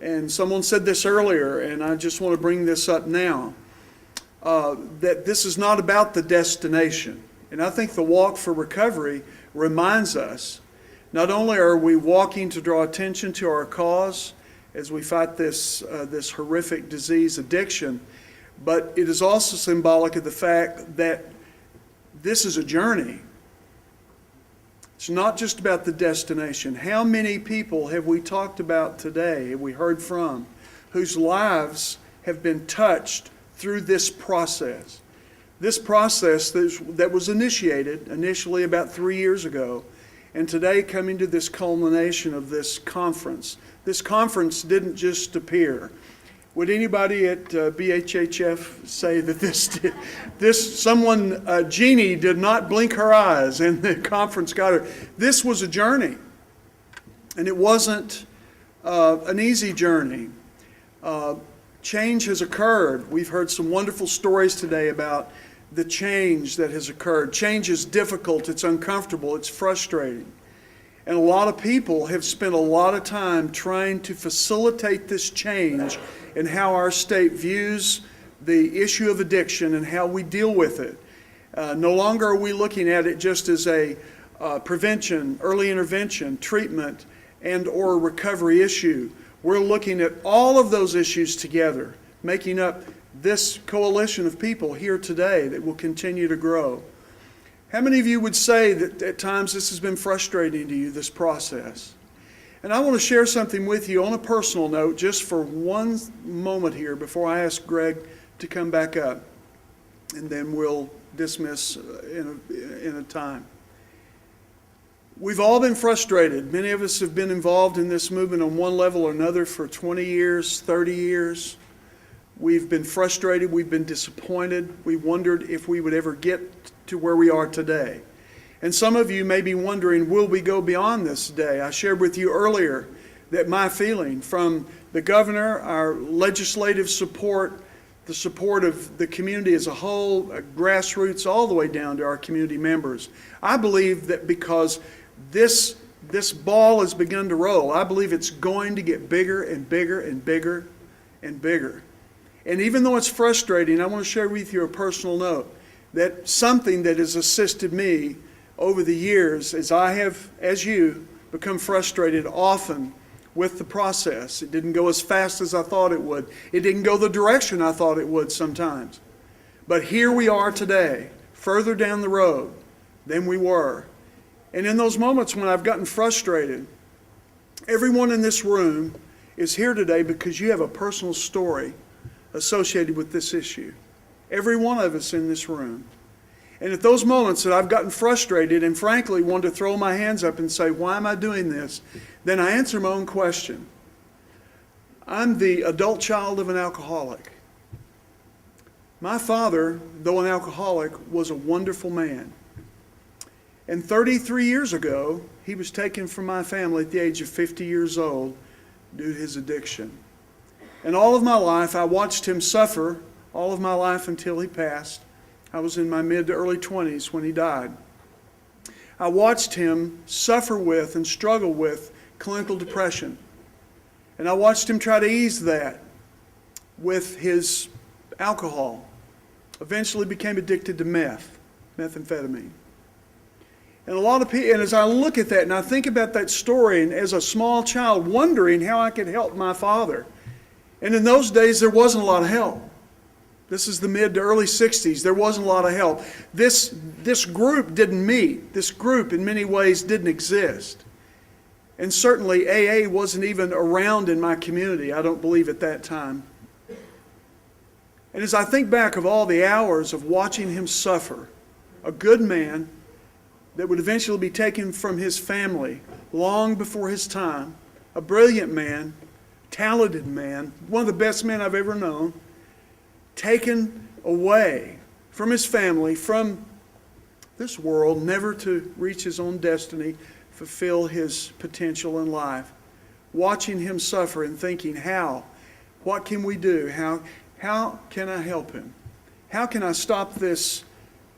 And someone said this earlier, and I just want to bring this up now, that this is not about the destination. And I think the Walk for Recovery reminds us, not only are we walking to draw attention to our cause as we fight this horrific disease, addiction, but it is also symbolic of the fact that this is a journey. It's not just about the destination. How many people have we talked about today, have we heard from, whose lives have been touched through this process? This process that was initiated initially about 3 years ago, and today coming to this culmination of this conference. This conference didn't just appear. Would anybody at BHHF say that Jeannie did not blink her eyes and the conference got her? This was a journey, and it wasn't an easy journey. Change has occurred. We've heard some wonderful stories today about the change that has occurred. Change is difficult, it's uncomfortable, it's frustrating. And a lot of people have spent a lot of time trying to facilitate this change in how our state views the issue of addiction and how we deal with it. No longer are we looking at it just as a prevention, early intervention, treatment, and or recovery issue. We're looking at all of those issues together, making up this coalition of people here today that will continue to grow. How many of you would say that at times this has been frustrating to you, this process? And I want to share something with you on a personal note just for one moment here before I ask Greg to come back up, and then we'll dismiss in a time. We've all been frustrated. Many of us have been involved in this movement on one level or another for 20 years, 30 years. We've been frustrated, we've been disappointed, we wondered if we would ever get to where we are today. And some of you may be wondering, will we go beyond this day? I shared with you earlier that my feeling from the governor, our legislative support, the support of the community as a whole, grassroots, all the way down to our community members. I believe that because this ball has begun to roll, I believe it's going to get bigger and bigger and bigger and bigger. And even though it's frustrating, I want to share with you a personal note that something that has assisted me over the years as I have, as you, become frustrated often with the process. It didn't go as fast as I thought it would. It didn't go the direction I thought it would sometimes. But here we are today, further down the road than we were. And in those moments when I've gotten frustrated, everyone in this room is here today because you have a personal story associated with this issue. Every one of us in this room. And at those moments that I've gotten frustrated and frankly wanted to throw my hands up and say, why am I doing this? Then I answer my own question. I'm the adult child of an alcoholic. My father, though an alcoholic, was a wonderful man. And 33 years ago, he was taken from my family at the age of 50 years old due to his addiction. And all of my life, I watched him suffer, all of my life until he passed. I was in my mid to early 20s when he died. I watched him suffer with and struggle with clinical depression. And I watched him try to ease that with his alcohol. Eventually became addicted to methamphetamine. And a lot of people, and as I look at that and I think about that story, and as a small child wondering how I could help my father. And in those days, there wasn't a lot of help. This is the mid to early 60s. There wasn't a lot of help. This group didn't meet. This group, in many ways, didn't exist. And certainly, AA wasn't even around in my community, I don't believe, at that time. And as I think back of all the hours of watching him suffer, a good man that would eventually be taken from his family long before his time, a brilliant man, talented man, one of the best men I've ever known, taken away from his family, from this world, never to reach his own destiny, fulfill his potential in life. Watching him suffer and thinking, what can we do? How can I help him? How can I stop this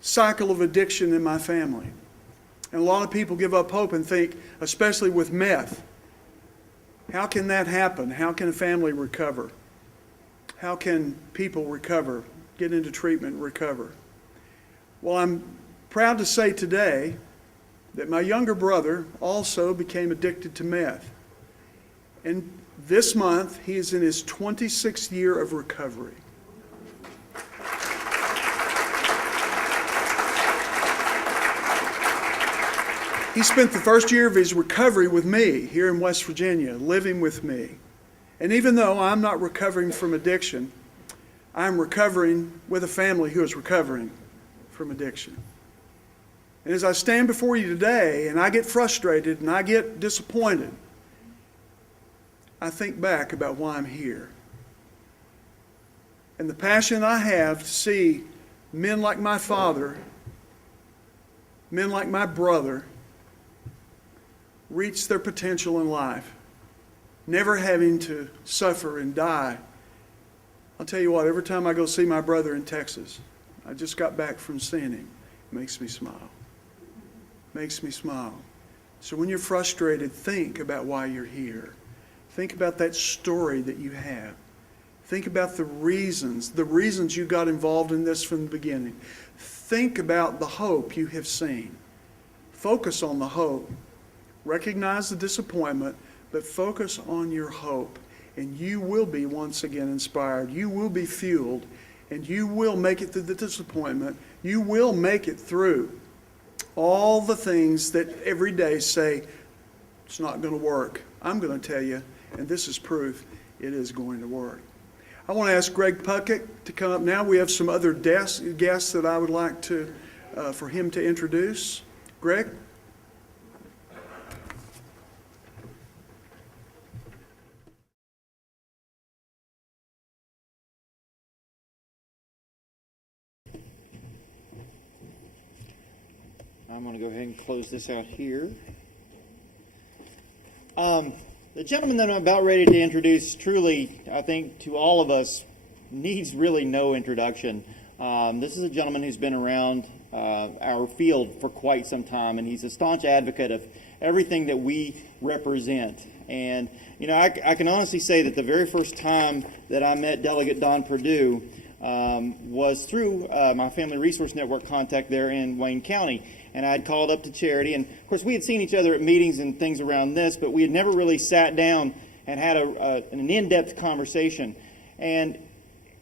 cycle of addiction in my family? And a lot of people give up hope and think, especially with meth, How can that happen? How can a family recover? How can people recover, get into treatment and recover? Well, I'm proud to say today that my younger brother also became addicted to meth. And this month, he is in his 26th year of recovery. He spent the first year of his recovery with me here in West Virginia, living with me. And even though I'm not recovering from addiction, I'm recovering with a family who is recovering from addiction. And as I stand before you today and I get frustrated and I get disappointed, I think back about why I'm here. And the passion I have to see men like my father, men like my brother, reach their potential in life, never having to suffer and die. I'll tell you what, every time I go see my brother in Texas, I just got back from seeing him, it makes me smile. Makes me smile. So when you're frustrated, think about why you're here. Think about that story that you have. Think about the reasons you got involved in this from the beginning. Think about the hope you have seen. Focus on the hope. Recognize the disappointment, but focus on your hope. And you will be once again inspired. You will be fueled. And you will make it through the disappointment. You will make it through all the things that every day say, it's not going to work. I'm going to tell you, and this is proof, it is going to work. I want to ask Greg Puckett to come up now. We have some other guests that I would like for him to introduce. Greg? I'm going to go ahead and close this out here. The gentleman that I'm about ready to introduce, truly, I think to all of us, needs really no introduction. This is a gentleman who's been around our field for quite some time, and he's a staunch advocate of everything that we represent. And, you know, I can honestly say that the very first time that I met Delegate Don Perdue was through my Family Resource Network contact there in Wayne County. And I had called up to Charity, and of course we had seen each other at meetings and things around this, but we had never really sat down and had an in-depth conversation. And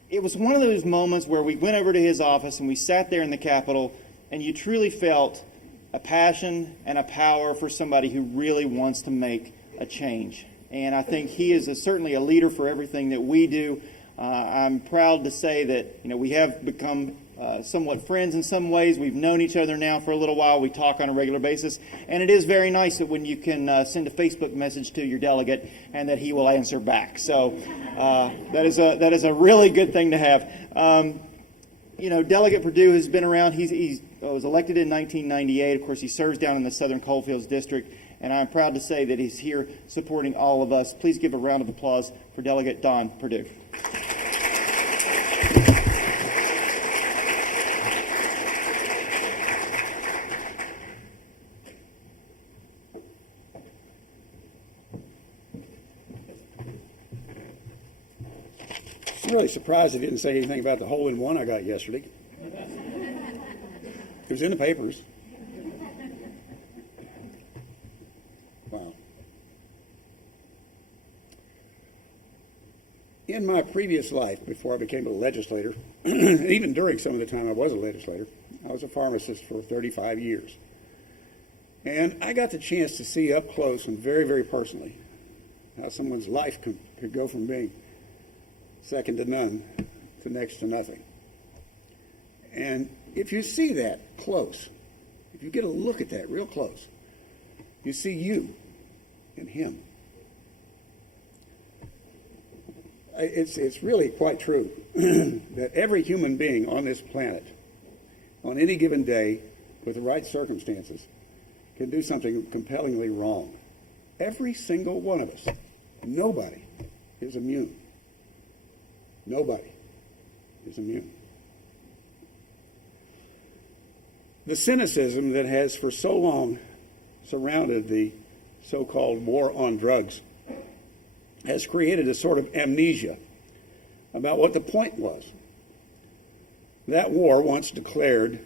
it was one of those moments where we went over to his office and we sat there in the Capitol, and you truly felt a passion and a power for somebody who really wants to make a change. And I think he is certainly a leader for everything that we do. I'm proud to say that, you know, we have become somewhat friends in some ways. We've known each other now for a little while. We talk on a regular basis. And it is very nice that when you can send a Facebook message to your delegate and that he will answer back. So that is a really good thing to have. You know, Delegate Perdue has been around. He was elected in 1998. Of course, he serves down in the Southern Coalfields District. And I'm proud to say that he's here supporting all of us. Please give a round of applause for Delegate Don Perdue. I'm really surprised they didn't say anything about the hole-in-one I got yesterday. It was in the papers. Wow. In my previous life, before I became a legislator, even during some of the time I was a legislator, I was a pharmacist for 35 years. And I got the chance to see up close and very, very personally how someone's life could go from being second to none to next to nothing. And if you see that close, if you get a look at that real close, you see you and him. It's really quite true that every human being on this planet, on any given day, with the right circumstances, can do something compellingly wrong. Every single one of us. Nobody is immune. Nobody is immune. The cynicism that has for so long surrounded the so-called war on drugs has created a sort of amnesia about what the point was. That war, once declared,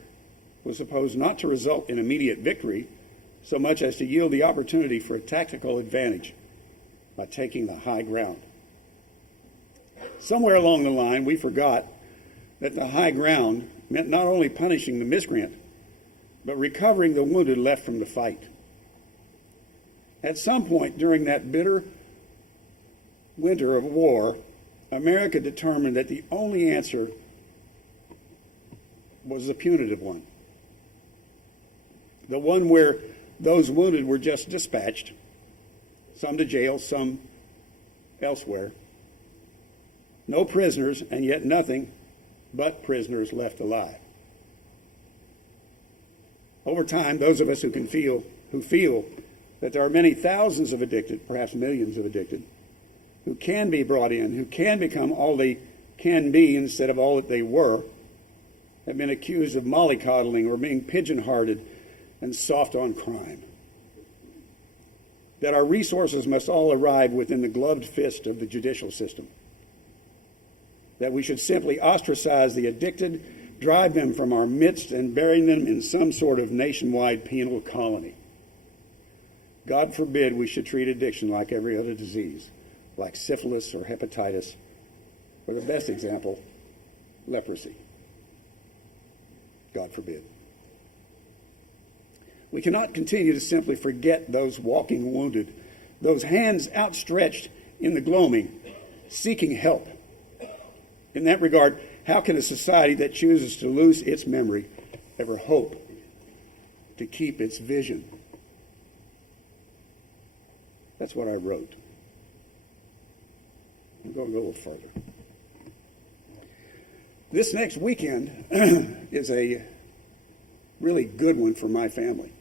was supposed not to result in immediate victory so much as to yield the opportunity for a tactical advantage by taking the high ground. Somewhere along the line, we forgot that the high ground meant not only punishing the miscreant, but recovering the wounded left from the fight. At some point during that bitter winter of war, America determined that the only answer was the punitive one. The one where those wounded were just dispatched, some to jail, some elsewhere. No prisoners, and yet nothing but prisoners left alive. Over time, those of us who feel that there are many thousands of addicted, perhaps millions of addicted, who can be brought in, who can become all they can be instead of all that they were, have been accused of mollycoddling or being pigeon-hearted and soft on crime. That our resources must all arrive within the gloved fist of the judicial system. That we should simply ostracize the addicted, drive them from our midst, and bury them in some sort of nationwide penal colony. God forbid we should treat addiction like every other disease, like syphilis or hepatitis, or the best example, leprosy. God forbid. We cannot continue to simply forget those walking wounded, those hands outstretched in the gloaming, seeking help. In that regard, how can a society that chooses to lose its memory ever hope to keep its vision? That's what I wrote. I'm going to go a little further. This next weekend is a really good one for my family.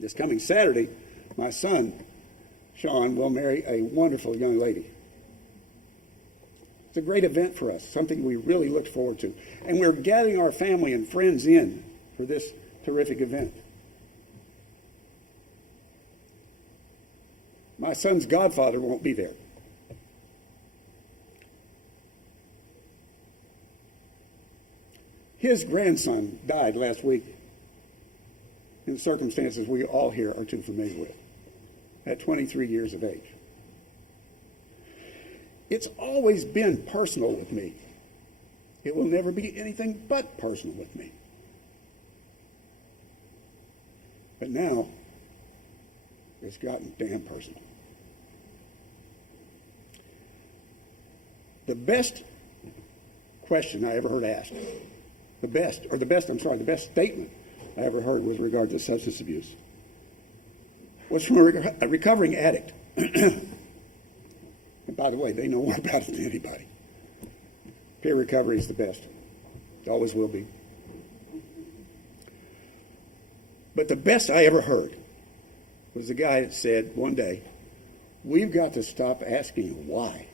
This coming Saturday, my son, Sean, will marry a wonderful young lady. It's a great event for us, something we really looked forward to. And we're gathering our family and friends in for this terrific event. My son's godfather won't be there. His grandson died last week in circumstances we all here are too familiar with, at 23 years of age. It's always been personal with me. It will never be anything but personal with me. But now, it's gotten damn personal. The best question I ever heard asked, the best statement I ever heard with regard to substance abuse was from a recovering addict. And by the way, they know more about it than anybody. Peer recovery is the best. It always will be. But the best I ever heard was the guy that said one day, we've got to stop asking why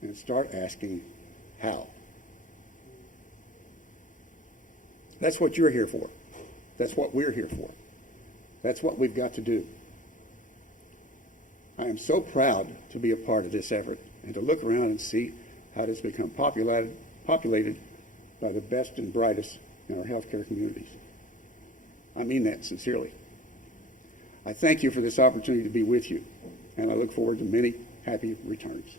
and start asking how. That's what you're here for. That's what we're here for. That's what we've got to do. I am so proud to be a part of this effort and to look around and see how it has become populated by the best and brightest in our healthcare communities. I mean that sincerely. I thank you for this opportunity to be with you, and I look forward to many happy returns.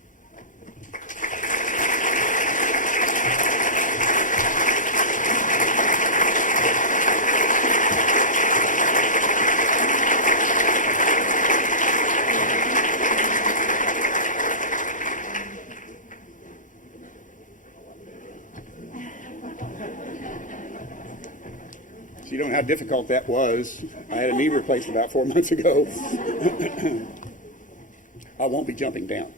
So you don't know how difficult that was. I had a knee replaced about 4 months ago. I won't be jumping down.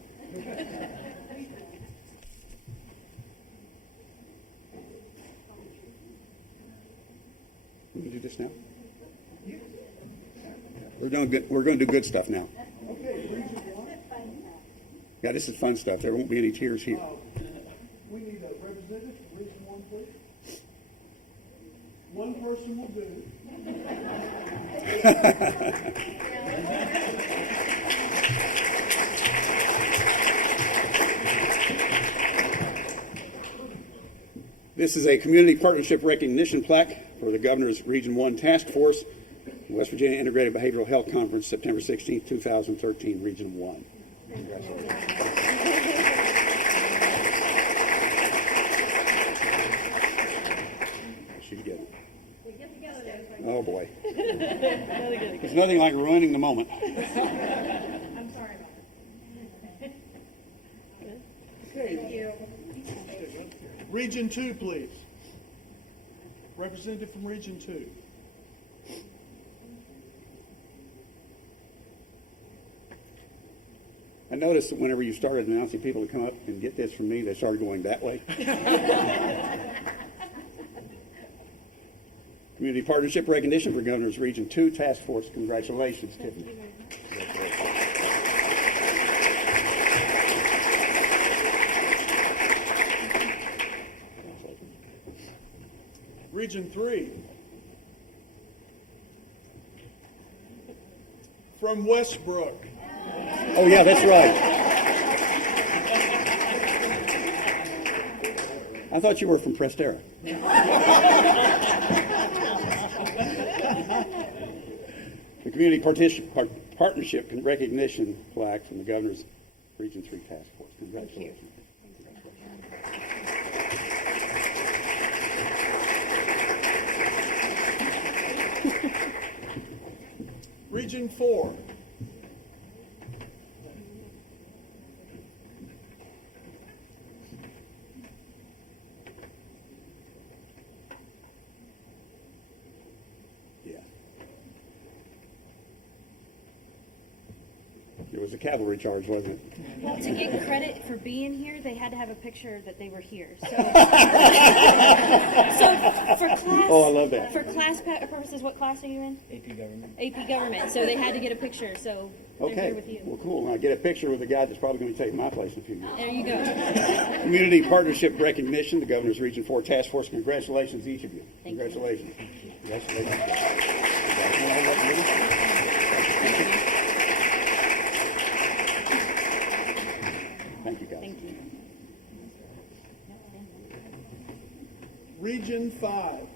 We can do this now? We're going to do good stuff now. Yeah, this is fun stuff. There won't be any tears here. We need a representative. Region 1, please. One person will do. This is a community partnership recognition plaque for the Governor's Region 1 Task Force, West Virginia Integrated Behavioral Health Conference, September 16, 2013, Region 1. Congratulations. She's getting it. Oh, boy. There's nothing like ruining the moment. I'm sorry. Thank you. Region 2, please. Representative from Region 2. I noticed that whenever you started announcing people to come up and get this from me, they started going that way. Community Partnership Recognition for Governor's Region 2 Task Force. Congratulations, Tiffany. Region 3. From Westbrook. Oh, yeah, that's right. I thought you were from Prestera. The Community Partnership Recognition plaque from the Governor's Region 3 Task Force. Congratulations. Region 4. Yeah. It was a cavalry charge, wasn't it? Well, to get credit for being here, they had to have a picture that they were here. So, so for class, Oh, I love that. For class purposes, what class are you in? AP Government. AP Government. So they had to get a picture. So they're here with Okay. you. Well, cool. I get a picture with a guy that's probably going to take my place in a few minutes. There you go. Community Partnership Recognition, the Governor's Region 4 Task Force. Congratulations, each of you. Thank you. Congratulations. Congratulations. Thank you, guys. Thank you. Region 5.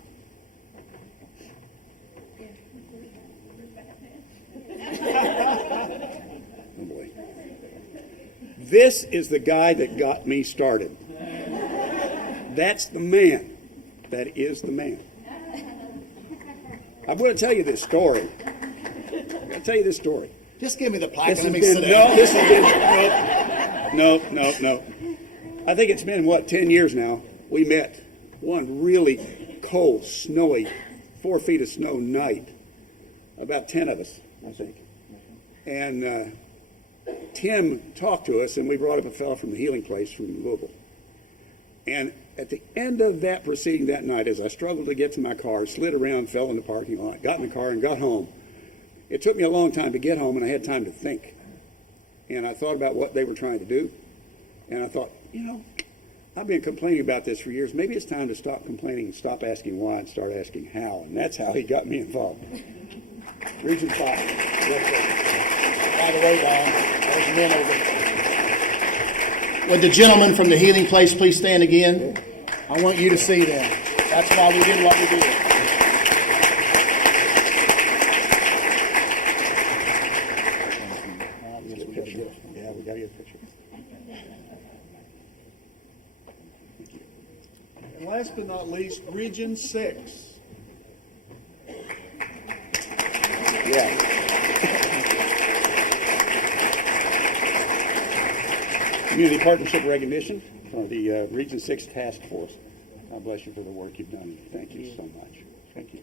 Oh, boy. This is the guy that got me started. That's the man. That is the man. I'm going to tell you this story. I'm going to tell you this story. Just give me the plaque This and has let me sit down. no, this has been, no. I think it's been, 10 years now. We met one really cold, snowy, 4 feet of snow night. About 10 of us, I think. And Tim talked to us, and we brought up a fellow from the Healing Place from Louisville. And at the end of that proceeding that night, as I struggled to get to my car, slid around, fell in the parking lot, got in the car, and got home. It took me a long time to get home, and I had time to think. And I thought about what they were trying to do. And I thought, I've been complaining about this for years. Maybe it's time to stop complaining and stop asking why and start asking how. And that's how he got me involved. Region 5. By the way, Don, there's men over. Would the gentleman from the Healing Place please stand again? I want you to see them. That's why we did what we did. Yeah, we got to get a picture. And last but not least, Region 6. Yeah. Community Partnership Recognition for the Region 6 Task Force. God bless you for the work you've done. Thank you so much. Thank you.